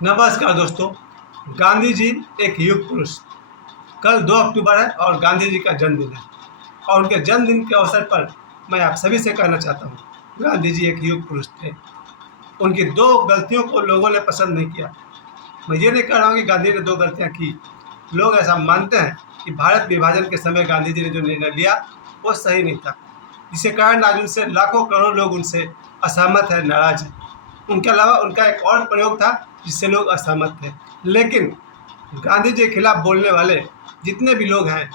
नमस्कार दोस्तों। गांधी जी एक युग पुरुष। कल 2 अक्टूबर है और गांधी जी का जन्मदिन है और उनके जन्मदिन के अवसर पर मैं आप सभी से कहना चाहता हूँ, गांधी जी एक युग पुरुष थे। उनकी 2 गलतियों को लोगों ने पसंद नहीं किया। मैं ये नहीं कह रहा हूँ कि गांधी ने 2 गलतियाँ की। लोग ऐसा मानते हैं कि भारत विभाजन के समय गांधी जी ने जो निर्णय लिया वो सही नहीं था, जिसके कारण आज उनसे लाखों करोड़ों लोग उनसे असहमत है, नाराज हैं। उनके अलावा उनका एक और प्रयोग था जिससे लोग असहमत थे। लेकिन गांधी जी के खिलाफ बोलने वाले जितने भी लोग हैं,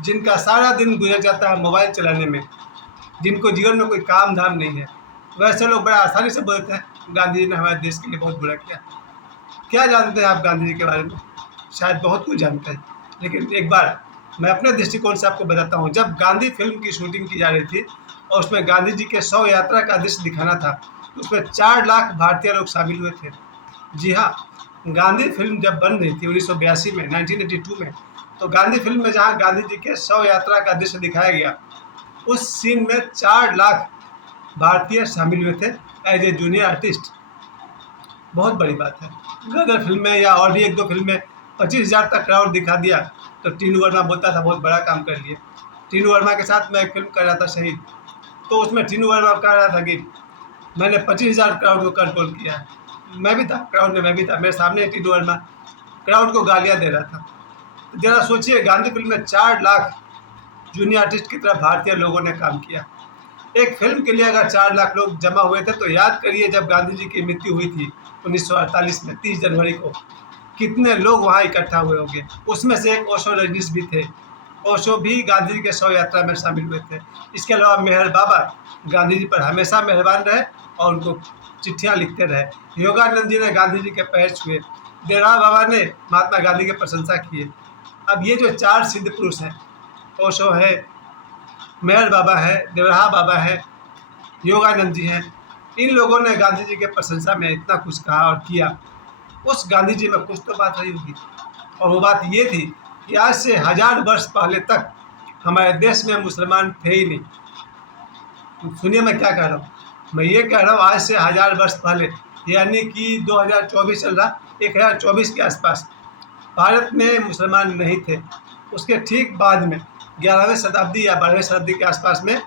जिनका सारा दिन गुजर जाता है मोबाइल चलाने में, जिनको जीवन में कोई काम धाम नहीं है, वैसे लोग बड़ा आसानी से बोलते हैं गांधी जी ने हमारे देश के लिए बहुत बुरा किया। क्या जानते हैं आप गांधी जी के बारे में? शायद बहुत कुछ जानते हैं, लेकिन एक बार मैं अपने दृष्टिकोण से आपको बताता हूँ। जब गांधी फिल्म की शूटिंग की जा रही थी और उसमें गांधी जी के 100 यात्रा का दृश्य दिखाना था, तो उसमें 4 लाख भारतीय लोग शामिल हुए थे। जी हाँ, गांधी फिल्म जब बन रही थी 1982 में, 1982 में, तो गांधी फिल्म में जहाँ गांधी जी के 100 यात्रा का दृश्य दिखाया गया, उस सीन में 4 लाख भारतीय शामिल हुए थे एज ए जूनियर आर्टिस्ट। बहुत बड़ी बात है। गदर फिल्म में या और भी 1-2 फिल्म में 25,000 तक क्राउड दिखा दिया तो टीनू वर्मा बोलता था बहुत बड़ा काम कर लिए। टीनू वर्मा के साथ मैं एक फिल्म कर रहा था शहीद, तो उसमें टीनू वर्मा कह रहा था कि मैंने 25,000 क्राउड को कंट्रोल किया है। मैं भी था क्राउड में, मैं भी था, मेरे सामने टीनू वर्मा क्राउड को गालियाँ दे रहा था। तो जरा सोचिए, गांधी फिल्म में 4 लाख जूनियर आर्टिस्ट की तरह भारतीय लोगों ने काम किया। एक फिल्म के लिए अगर 4 लाख लोग जमा हुए थे, तो याद करिए जब गांधी जी की मृत्यु हुई थी 1948 में 30 जनवरी को, कितने लोग वहाँ इकट्ठा हुए होंगे। उसमें से एक ओशो रजनीश भी थे। ओशो भी गांधी जी के 100 यात्रा में शामिल हुए थे। इसके अलावा मेहर बाबा गांधी जी पर हमेशा मेहरबान रहे और उनको चिट्ठियाँ लिखते रहे। योगानंद जी ने गांधी जी के पैर छुए। देवराव बाबा ने महात्मा गांधी की प्रशंसा की। अब ये जो 4 सिद्ध पुरुष हैं, ओशो है, मेहर बाबा है, देवराहा बाबा है, योगानंद जी हैं, इन लोगों ने गांधी जी के प्रशंसा में इतना कुछ कहा और किया। उस गांधी जी में कुछ तो बात रही होगी, और वो बात ये थी कि आज से 1000 वर्ष पहले तक हमारे देश में मुसलमान थे ही नहीं। सुनिए मैं क्या कह रहा हूँ। मैं ये कह रहा हूँ आज से 1000 वर्ष पहले, यानी कि 2024 चल रहा, 1024 के आसपास भारत में मुसलमान नहीं थे। उसके ठीक बाद में 11वीं शताब्दी या 12वीं शताब्दी के आसपास में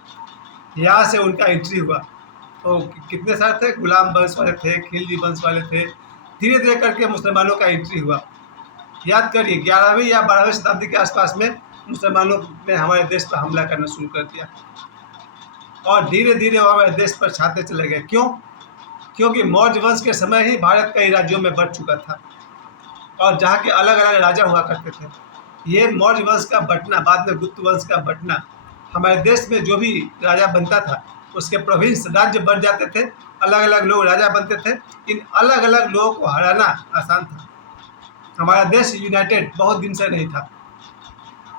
यहाँ से उनका एंट्री हुआ। तो कितने सारे थे, गुलाम वंश वाले थे, खिलजी वंश वाले थे, धीरे धीरे करके मुसलमानों का एंट्री हुआ। याद करिए 11वीं या 12वीं शताब्दी के आसपास में मुसलमानों ने हमारे देश पर हमला करना शुरू कर दिया और धीरे धीरे वो हमारे देश पर छाते चले गए। क्यों? क्योंकि मौर्य वंश के समय ही भारत कई राज्यों में बढ़ चुका था और जहाँ के अलग अलग राजा हुआ करते थे। ये मौर्य वंश का बंटना, बाद में गुप्त वंश का बंटना, हमारे देश में जो भी राजा बनता था उसके प्रोविंस राज्य बन जाते थे, अलग अलग लोग राजा बनते थे। इन अलग अलग लोगों को हराना आसान था। हमारा देश यूनाइटेड बहुत दिन से नहीं था,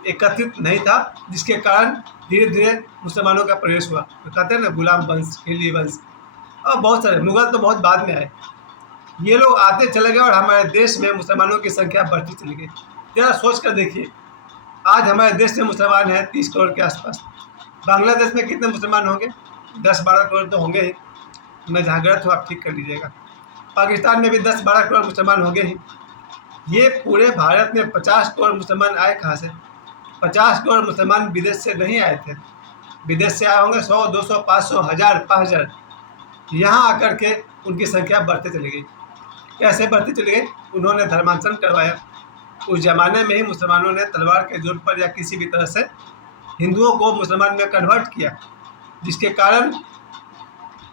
एकत्रित नहीं था, जिसके कारण धीरे धीरे मुसलमानों का प्रवेश हुआ। तो कहते हैं ना, गुलाम वंश, खिलजी वंश और बहुत सारे, मुगल तो बहुत बाद में आए। ये लोग आते चले गए और हमारे देश में मुसलमानों की संख्या बढ़ती चली गई। जरा सोच कर देखिए, आज हमारे देश में मुसलमान हैं 30 करोड़ के आसपास। बांग्लादेश में कितने मुसलमान होंगे? 10-12 करोड़ तो होंगे ही। मैं जहाँ गलत हूँ आप ठीक कर लीजिएगा। पाकिस्तान में भी 10-12 करोड़ मुसलमान होंगे ही। ये पूरे भारत में 50 करोड़ मुसलमान आए कहाँ से? 50 करोड़ मुसलमान विदेश से नहीं आए थे। विदेश से आए होंगे 100, 200, 500, 1000, 5000। यहाँ आकर के उनकी संख्या बढ़ते चली गई। कैसे बढ़ती चली गई? उन्होंने धर्मांतरण करवाया। उस ज़माने में ही मुसलमानों ने तलवार के जोर पर या किसी भी तरह से हिंदुओं को मुसलमान में कन्वर्ट किया, जिसके कारण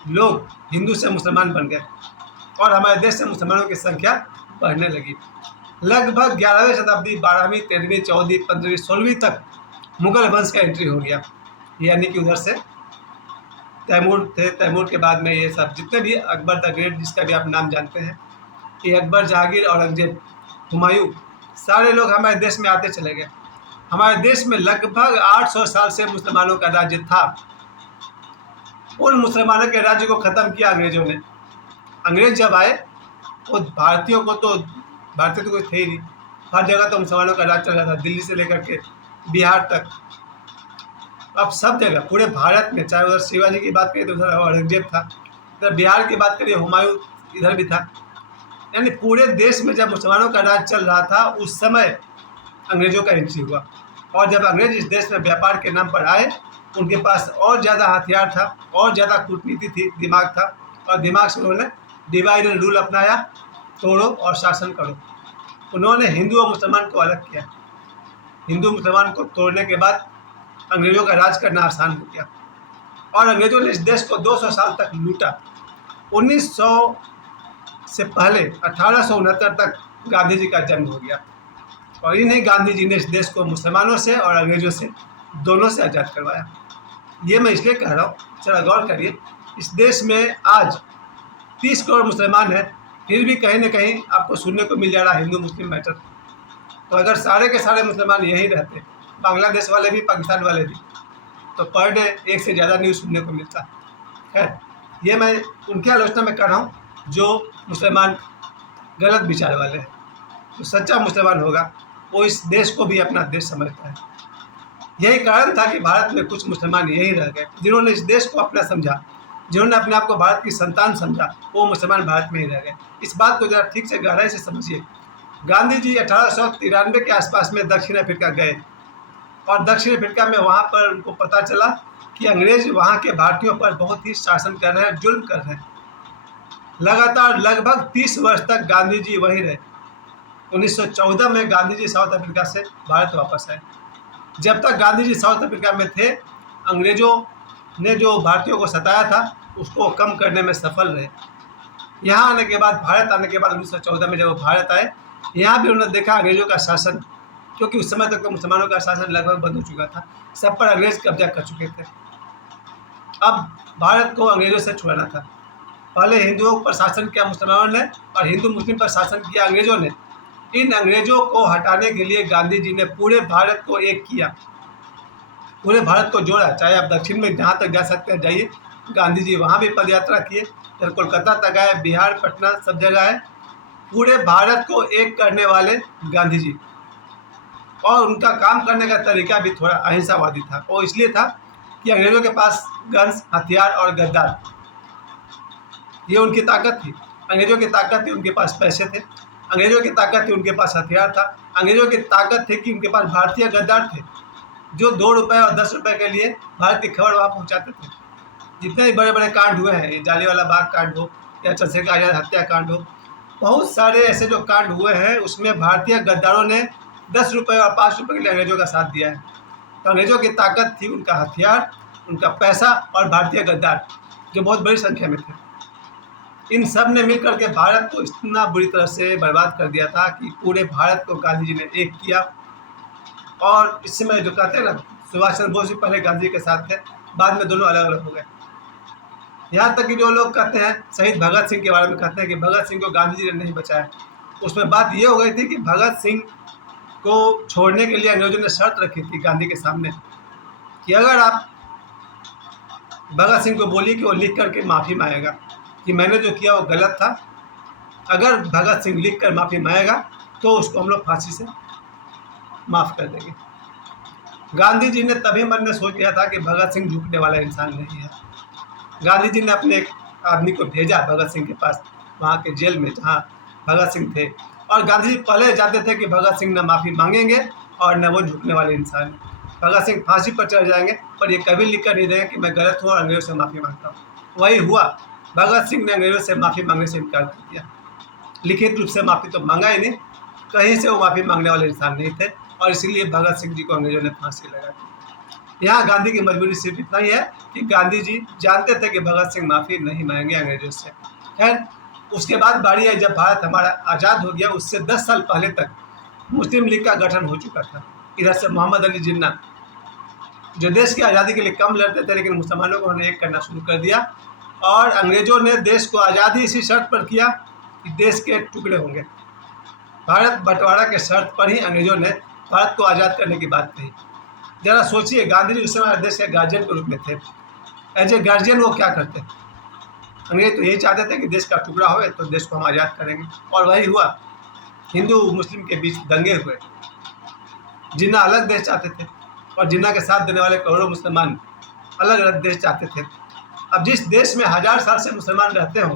लोग हिंदू से मुसलमान बन गए और हमारे देश से मुसलमानों की संख्या बढ़ने लगी। लगभग 11वीं शताब्दी, 12वीं, 13वीं, 14वीं, 15वीं, 16वीं तक मुगल वंश का एंट्री हो गया। यानी कि उधर से तैमूर थे, तैमूर के बाद में ये सब जितने भी, अकबर द ग्रेट जिसका भी आप नाम जानते हैं, ये अकबर, जहांगीर, औरंगजेब, हुमायूं, सारे लोग हमारे देश में आते चले गए। हमारे देश में लगभग 800 साल से मुसलमानों का राज्य था। उन मुसलमानों के राज्य को ख़त्म किया अंग्रेज़ों ने। अंग्रेज़ जब आए वो भारतीयों को तो, भारतीय तो कोई थे ही नहीं, हर जगह तो मुसलमानों का राज चल रहा था, दिल्ली से लेकर के बिहार तक। अब सब जगह पूरे भारत में, चाहे उधर शिवाजी की बात करिए तो उधर औरंगजेब था, इधर बिहार की बात करिए हुमायूं इधर भी था। यानी पूरे देश में जब मुसलमानों का राज चल रहा था उस समय अंग्रेज़ों का एंट्री हुआ। और जब अंग्रेज इस देश में व्यापार के नाम पर आए, उनके पास और ज़्यादा हथियार था, और ज़्यादा कूटनीति थी, दिमाग था, और दिमाग से उन्होंने डिवाइड एंड रूल अपनाया, तोड़ो और शासन करो। उन्होंने हिंदू और मुसलमान को अलग किया। हिंदू मुसलमान को तोड़ने के बाद अंग्रेज़ों का राज करना आसान हो गया, और अंग्रेज़ों ने इस देश को 200 साल तक लूटा। 1900 से पहले 1869 तक गांधी जी का जन्म हो गया, और इन्हीं गांधी जी ने इस देश को मुसलमानों से और अंग्रेज़ों से दोनों से आज़ाद करवाया। ये मैं इसलिए कह रहा हूँ, जरा गौर करिए, इस देश में आज 30 करोड़ मुसलमान हैं, फिर भी कहीं ना कहीं आपको सुनने को मिल जा रहा है हिंदू मुस्लिम मैटर। तो अगर सारे के सारे मुसलमान यहीं रहते, बांग्लादेश वाले भी, पाकिस्तान वाले भी, तो पर डे एक से ज़्यादा न्यूज़ सुनने को मिलता है। ये मैं उनकी आलोचना में कर रहा हूँ जो मुसलमान गलत विचार वाले हैं। जो सच्चा मुसलमान होगा वो इस देश को भी अपना देश समझता है। यही कारण था कि भारत में कुछ मुसलमान यहीं रह गए, जिन्होंने इस देश को अपना समझा, जिन्होंने अपने आप को भारत की संतान समझा, वो मुसलमान भारत में ही रह गए। इस बात को ज़रा ठीक से गहराई से समझिए। गांधी जी 1893 के आसपास में दक्षिण अफ्रीका गए, और दक्षिण अफ्रीका में वहाँ पर उनको पता चला कि अंग्रेज वहाँ के भारतीयों पर बहुत ही शासन कर रहे हैं, जुल्म कर रहे हैं। लगातार लगभग 30 वर्ष तक गांधी जी वहीं रहे। 1914 में गांधी जी साउथ अफ्रीका से भारत वापस आए। जब तक गांधी जी साउथ अफ्रीका में थे, अंग्रेज़ों ने जो भारतीयों को सताया था उसको कम करने में सफल रहे। यहाँ आने के बाद, भारत आने के बाद 1914 में जब वो भारत आए, यहाँ भी उन्होंने देखा अंग्रेज़ों का शासन, क्योंकि उस समय तक तो मुसलमानों का शासन लगभग बंद हो चुका था, सब पर अंग्रेज कब्जा कर चुके थे। अब भारत को अंग्रेज़ों से छुड़ाना था। पहले हिंदुओं पर शासन किया मुसलमानों ने, और हिंदू मुस्लिम पर शासन किया अंग्रेज़ों ने। इन अंग्रेज़ों को हटाने के लिए गांधी जी ने पूरे भारत को एक किया, पूरे भारत को जोड़ा। चाहे आप दक्षिण में जहाँ तक जा सकते हैं जाइए, गांधी जी वहाँ भी पद यात्रा किए, फिर कोलकाता तक आए, बिहार, पटना, सब जगह आए। पूरे भारत को एक करने वाले गांधी जी, और उनका काम करने का तरीका भी थोड़ा अहिंसावादी था। वो इसलिए था कि अंग्रेज़ों के पास गन्स, हथियार और गद्दार, ये उनकी ताकत थी। अंग्रेज़ों की ताकत थी, उनके पास पैसे थे। अंग्रेज़ों की ताकत थी, उनके पास हथियार था। अंग्रेज़ों की ताकत थी कि उनके पास भारतीय गद्दार थे, जो 2 रुपये और 10 रुपये के लिए भारत की खबर वहाँ पहुँचाते थे। जितने भी बड़े बड़े कांड हुए हैं, ये जालियांवाला बाग कांड हो या चंद्रशेखर आज़ाद हत्याकांड हो, बहुत सारे ऐसे जो कांड हुए हैं उसमें भारतीय गद्दारों ने 10 रुपये और 5 रुपये के लिए अंग्रेज़ों का साथ दिया है। तो अंग्रेज़ों की ताकत थी उनका हथियार, उनका पैसा और भारतीय गद्दार, जो बहुत बड़ी संख्या में थे। इन सब ने मिलकर के भारत को इतना बुरी तरह से बर्बाद कर दिया था कि पूरे भारत को गांधी जी ने एक किया। और इस समय जो कहते हैं ना, सुभाष चंद्र बोस भी पहले गांधी जी के साथ थे, बाद में दोनों अलग अलग हो गए। यहाँ तक कि जो लोग कहते हैं, शहीद भगत सिंह के बारे में कहते हैं कि भगत सिंह को गांधी जी ने नहीं बचाया, उसमें बात ये हो गई थी कि भगत सिंह को छोड़ने के लिए अंग्रेजों ने शर्त रखी थी गांधी के सामने कि अगर आप भगत सिंह को बोली कि वो लिख करके माफ़ी मांगेगा कि मैंने जो किया वो गलत था, अगर भगत सिंह लिख कर माफ़ी मांगेगा तो उसको हम लोग फांसी से माफ़ कर देंगे। गांधी जी ने तभी मन में सोच लिया था कि भगत सिंह झुकने वाला इंसान नहीं है। गांधी जी ने अपने एक आदमी को भेजा भगत सिंह के पास, वहाँ के जेल में जहाँ भगत सिंह थे, और गांधी जी पहले जाते थे कि भगत सिंह न माफ़ी मांगेंगे और न वो झुकने वाले इंसान हैं। भगत सिंह फांसी पर चढ़ जाएंगे, पर ये कभी लिख कर नहीं देंगे कि मैं गलत हूँ और अंग्रेज़ों से माफ़ी मांगता हूँ। वही हुआ, भगत सिंह ने अंग्रेज़ों से माफ़ी मांगने से इनकार कर दिया। लिखित रूप से माफ़ी तो मांगा ही नहीं, कहीं से वो माफ़ी मांगने वाले इंसान नहीं थे, और इसीलिए भगत सिंह जी को अंग्रेज़ों ने फांसी लगा दी। यहाँ गांधी की मजबूरी सिर्फ इतना ही है कि गांधी जी जानते थे कि भगत सिंह माफ़ी नहीं मांगेंगे अंग्रेज़ों से। खैर, उसके बाद बारी आई जब भारत हमारा आज़ाद हो गया। उससे 10 साल पहले तक मुस्लिम लीग का गठन हो चुका था। इधर से मोहम्मद अली जिन्ना, जो देश की आज़ादी के लिए कम लड़ते थे, लेकिन मुसलमानों को उन्होंने एक करना शुरू कर दिया, और अंग्रेज़ों ने देश को आज़ादी इसी शर्त पर किया कि देश के टुकड़े होंगे। भारत बंटवारा के शर्त पर ही अंग्रेज़ों ने भारत को आज़ाद करने की बात कही। ज़रा सोचिए, गांधी जी उस समय देश के गार्जियन के रूप में थे। एज ए गार्जियन वो क्या करते? अंग्रेज तो यही चाहते थे कि देश का टुकड़ा हो तो देश को हम आज़ाद करेंगे, और वही हुआ। हिंदू मुस्लिम के बीच दंगे हुए। जिन्ना अलग देश चाहते थे, और जिन्ना के साथ देने वाले करोड़ों मुसलमान अलग अलग देश चाहते थे। अब जिस देश में 1000 साल से मुसलमान रहते हों,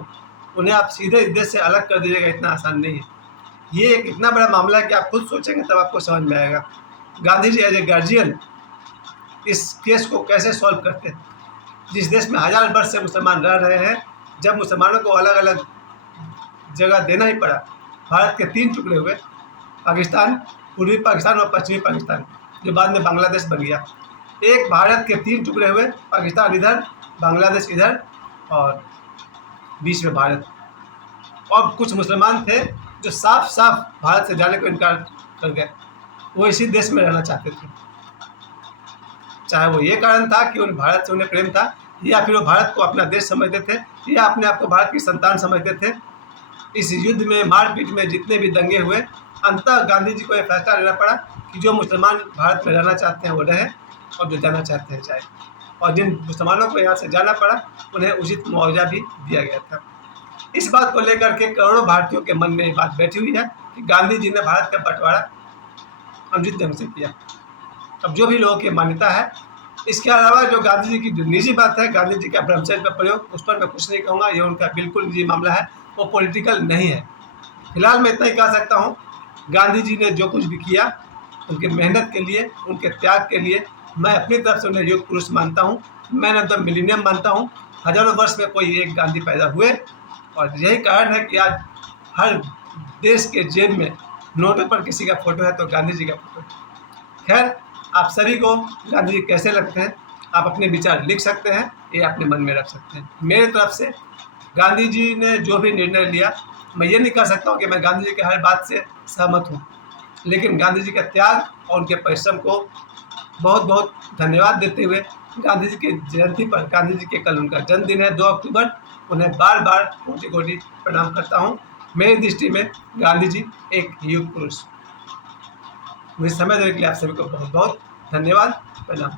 उन्हें आप सीधे इस देश से अलग कर दीजिएगा, इतना आसान नहीं है। ये एक इतना बड़ा मामला है कि आप खुद सोचेंगे तब आपको समझ में आएगा Gandhi ji as a guardian इस केस को कैसे सॉल्व करते हैं। जिस देश में हजार वर्ष से मुसलमान रह रहे हैं, जब मुसलमानों को अलग अलग जगह देना ही पड़ा, भारत के 3 टुकड़े हुए, पाकिस्तान, पूर्वी पाकिस्तान और पश्चिमी पाकिस्तान, जो बाद में बांग्लादेश बन गया। एक भारत के 3 टुकड़े हुए, पाकिस्तान इधर, बांग्लादेश इधर और बीच में भारत। और कुछ मुसलमान थे जो साफ साफ भारत से जाने को इनकार कर गए, वो इसी देश में रहना चाहते थे, चाहे वो ये कारण था कि उन्हें भारत से उन्हें प्रेम था, या फिर वो भारत को अपना देश समझते थे, या अपने आप को भारत की संतान समझते थे। इस युद्ध में, मारपीट में जितने भी दंगे हुए, अंततः गांधी जी को यह फैसला लेना पड़ा कि जो मुसलमान भारत में रहना चाहते हैं वो रहें और जो जाना चाहते हैं जाए। और जिन मुसलमानों को यहाँ से जाना पड़ा उन्हें उचित मुआवजा भी दिया गया था। इस बात को लेकर के करोड़ों भारतीयों के मन में ये बात बैठी हुई है कि गांधी जी ने भारत का बंटवारा अनुचित ढंग से किया। अब जो भी लोगों की मान्यता है, इसके अलावा जो गांधी जी की जो निजी बात है, गांधी जी का ब्रह्मचर्य का प्रयोग, उस पर मैं कुछ नहीं कहूँगा, ये उनका बिल्कुल निजी मामला है, वो पॉलिटिकल नहीं है। फिलहाल मैं इतना ही कह सकता हूँ, गांधी जी ने जो कुछ भी किया, उनके मेहनत के लिए, उनके त्याग के लिए मैं अपनी तरफ से उन्हें युग पुरुष मानता हूँ, मैन ऑफ द मिलीनियम मानता हूँ। हजारों वर्ष में कोई एक गांधी पैदा हुए, और यही कारण है कि आज हर देश के जेब में नोटों पर किसी का फोटो है तो गांधी जी का फोटो है। खैर, आप सभी को गांधी जी कैसे लगते हैं, आप अपने विचार लिख सकते हैं, ये अपने मन में रख सकते हैं। मेरी तरफ से गांधी जी ने जो भी निर्णय लिया, मैं ये नहीं कह सकता हूँ कि मैं गांधी जी के हर बात से सहमत हूँ, लेकिन गांधी जी का त्याग और उनके परिश्रम को बहुत बहुत धन्यवाद देते हुए, गांधी जी की जयंती पर, गांधी जी के कल उनका जन्मदिन है 2 अक्टूबर, उन्हें बार बार कोटि कोटि प्रणाम करता हूँ। मेरी दृष्टि में गांधी जी एक युग पुरुष। मुझे समय देने के लिए आप सभी को बहुत बहुत धन्यवाद, प्रणाम।